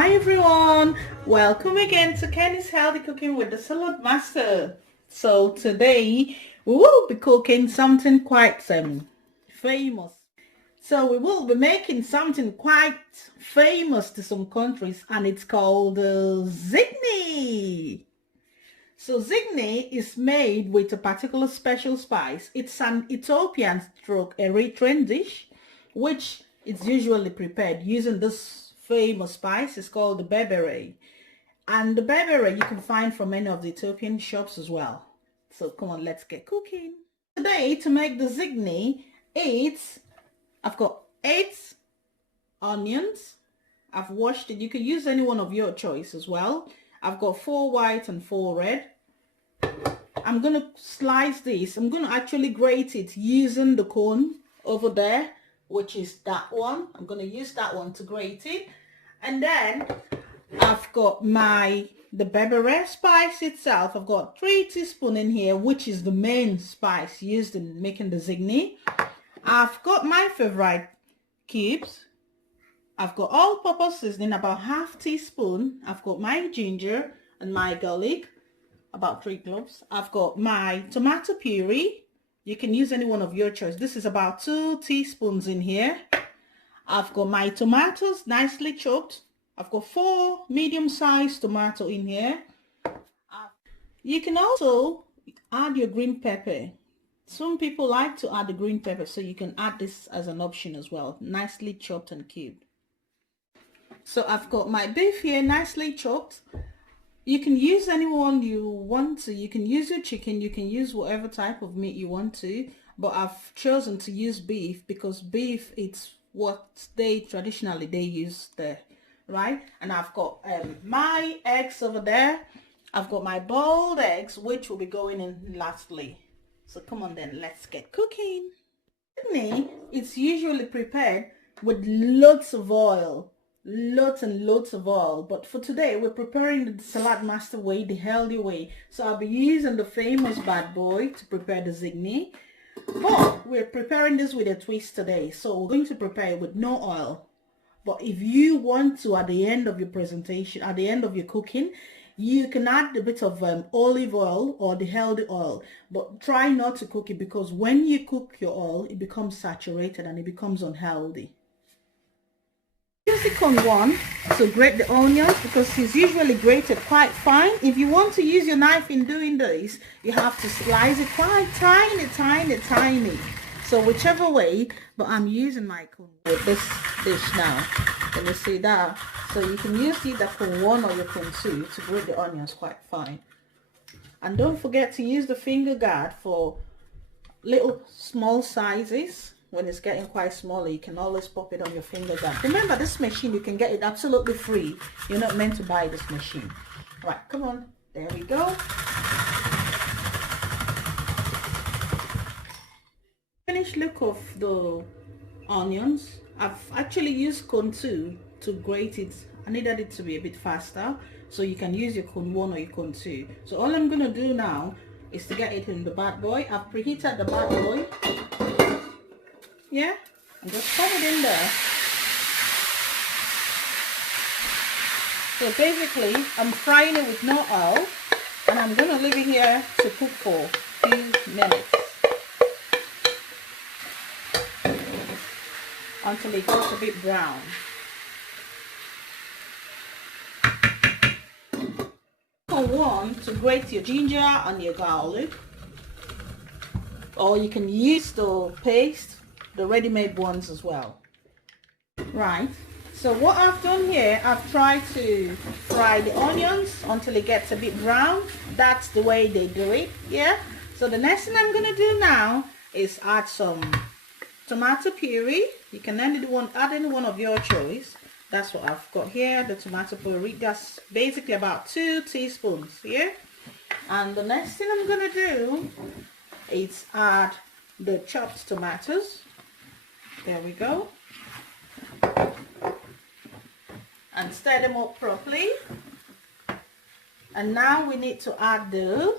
Hi everyone, welcome again to Kenny's Healthy Cooking with the Saladmaster. So today we will be cooking something quite famous. So we will be making something quite famous to some countries, and it's called Zigni. So Zigni is made with a particular special spice. It's an Ethiopian stroke Eritrean dish, which is usually prepared using this famous spice. It's called the berbere. And the berbere you can find from many of the Ethiopian shops as well. So come on, let's get cooking. Today to make the Zigni, I've got 8 onions. I've washed it. You can use any one of your choice as well. I've got 4 white and 4 red. I'm going to slice this. I'm going to actually grate it using the cone over there, which is that one. I'm going to use that one to grate it. And then I've got the berbere spice itself. I've got 3 teaspoons in here, which is the main spice used in making the Zigni. I've got my favorite cubes. I've got all-purpose seasoning, about ½ teaspoon. I've got my ginger and my garlic, about 3 cloves. I've got my tomato puree. You can use any one of your choice. This is about 2 teaspoons in here. I've got my tomatoes nicely chopped. I've got 4 medium-sized tomato in here. You can also add your green pepper. Some people like to add the green pepper, so you can add this as an option as well. Nicely chopped and cubed. So I've got my beef here nicely chopped. You can use anyone you want to. You can use your chicken. You can use whatever type of meat you want to. But I've chosen to use beef because beef, it's what they traditionally use there, right? And I've got my eggs over there. I've got my boiled eggs, which will be going in lastly. So come on then, let's get cooking. It's usually prepared with lots of oil. Lots and lots of oil, but for today we're preparing the Saladmaster way, the healthy way. So I'll be using the famous bad boy to prepare the Zigni, but we're preparing this with a twist today. So we're going to prepare it with no oil, but if you want to, at the end of your presentation, at the end of your cooking, you can add a bit of olive oil or the healthy oil, but try not to cook it, because when you cook your oil, it becomes saturated and it becomes unhealthy. Use the cone one to grate the onions, because it's usually grated quite fine. If you want to use your knife in doing this, you have to slice it quite tiny. So whichever way, but I'm using my cone with this dish now. Can you see that? So you can use either cone 1 or your cone 2 to grate the onions quite fine. And don't forget to use the finger guard for little small sizes. When it's getting quite smaller, you can always pop it on your finger guard. Remember, this machine, you can get it absolutely free. You're not meant to buy this machine. Right, come on. There we go. Finished look of the onions. I've actually used cone 2 to grate it. I needed it to be a bit faster, so you can use your cone 1 or your cone 2. So all I'm going to do now is to get it in the bad boy. I've preheated the bad boy. Yeah, and just put it in there. So basically, I'm frying it with no oil, and I'm going to leave it here to cook for a few minutes until it gets a bit brown. One to grate your ginger and your garlic, or you can use the paste, the ready-made ones as well. Right, so what I've done here, I've tried to fry the onions until it gets a bit brown. That's the way they do it. Yeah, so the next thing I'm going to do now is add some tomato puree. You can add any one of your choice. That's what I've got here, the tomato puree. That's basically about 2 teaspoons here. And the next thing I'm going to do is add the chopped tomatoes. There we go. And stir them up properly. And now we need to add the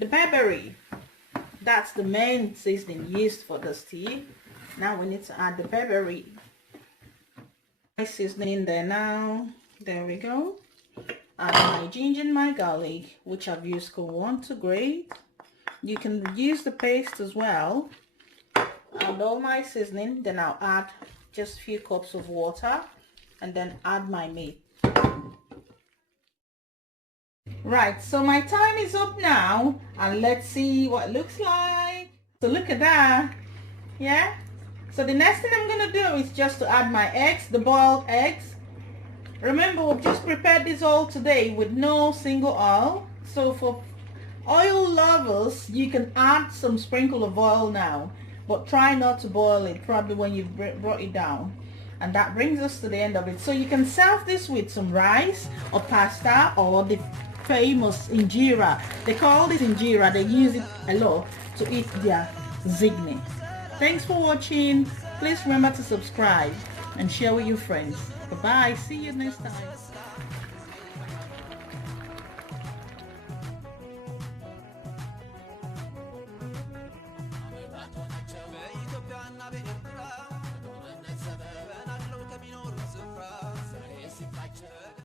berbere. That's the main seasoning used for this tea. Now we need to add the berbere. My seasoning in there now. There we go. Add my ginger and my garlic, which I've used K1 to grate. You can use the paste as well. And all my seasoning, then I'll add just a few cups of water and then add my meat. Right, so my time is up now, and let's see what it looks like. So look at that. Yeah, so the next thing I'm gonna do is just to add my eggs, the boiled eggs. Remember, we've just prepared this all today with no single oil. So for oil lovers, you can add some sprinkle of oil now, but try not to boil it probably when you've brought it down. And that brings us to the end of it. So you can serve this with some rice or pasta or the famous injera. They call this injera. They use it a lot to eat their zigni. Thanks for watching. Please remember to subscribe and share with your friends. Bye-bye. See you next time.